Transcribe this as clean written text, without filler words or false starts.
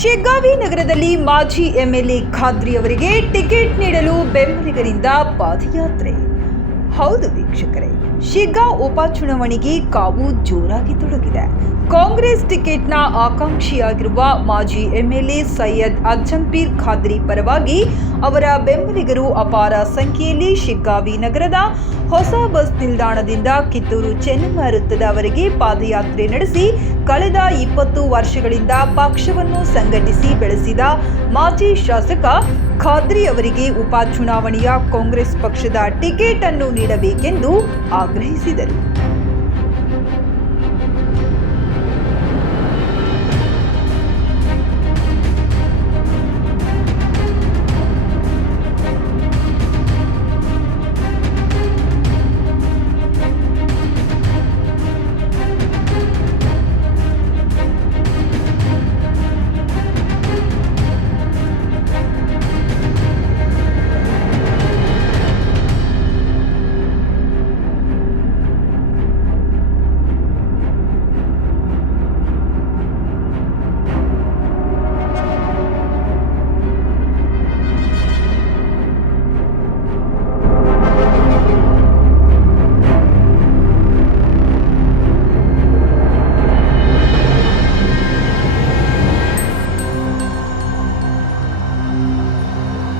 ಶಿಗ್ಗಾವಿ ನಗರದಲ್ಲಿ ಮಾಜಿ ಎಂಎಲ್ಎ ಖಾದ್ರಿ ಅವರಿಗೆ ಟಿಕೆಟ್ ನೀಡಲು ಬೆಂಬಲಿಗರಿಂದ ಪಾದಯಾತ್ರೆ. ಹೌದು ವೀಕ್ಷಕರೇ, ಶಿಗ್ಗಾ ಉಪಚುನಾವಣೆಗೆ ಕಾವು ಜೋರಾಗಿ ತೊಡಗಿದೆ. ಕಾಂಗ್ರೆಸ್ ಟಿಕೆಟ್ನ ಆಕಾಂಕ್ಷಿಯಾಗಿರುವ ಮಾಜಿ ಎಂಎಲ್ಎ ಸೈಯದ್ ಅಜ್ಜಂಪೀರ್ ಖಾದ್ರಿ ಪರವಾಗಿ ಅವರ ಬೆಂಬಲಿಗರು ಅಪಾರ ಸಂಖ್ಯೆಯಲ್ಲಿ ಶಿಗ್ಗಾವಿ ನಗರದ ಹೊಸ ಬಸ್ ನಿಲ್ದಾಣದಿಂದ ಕಿತ್ತೂರು ಚೆನ್ನಮ್ಮ ವೃತ್ತದವರೆಗೆ ಪಾದಯಾತ್ರೆ ನಡೆಸಿ ಕಳೆದ 20 ವರ್ಷಗಳಿಂದ ಪಕ್ಷವನ್ನು ಸಂಘಟಿಸಿ ಬೆಳೆಸಿದ ಮಾಜಿ ಶಾಸಕ ಖಾದ್ರಿ ಅವರಿಗೆ ಉಪಚುನಾವಣೆಯ ಕಾಂಗ್ರೆಸ್ ಪಕ್ಷದ ಟಿಕೆಟ್ ಅನ್ನು ನೀಡಬೇಕೆಂದು ಆಗ್ರಹಿಸಿದರು.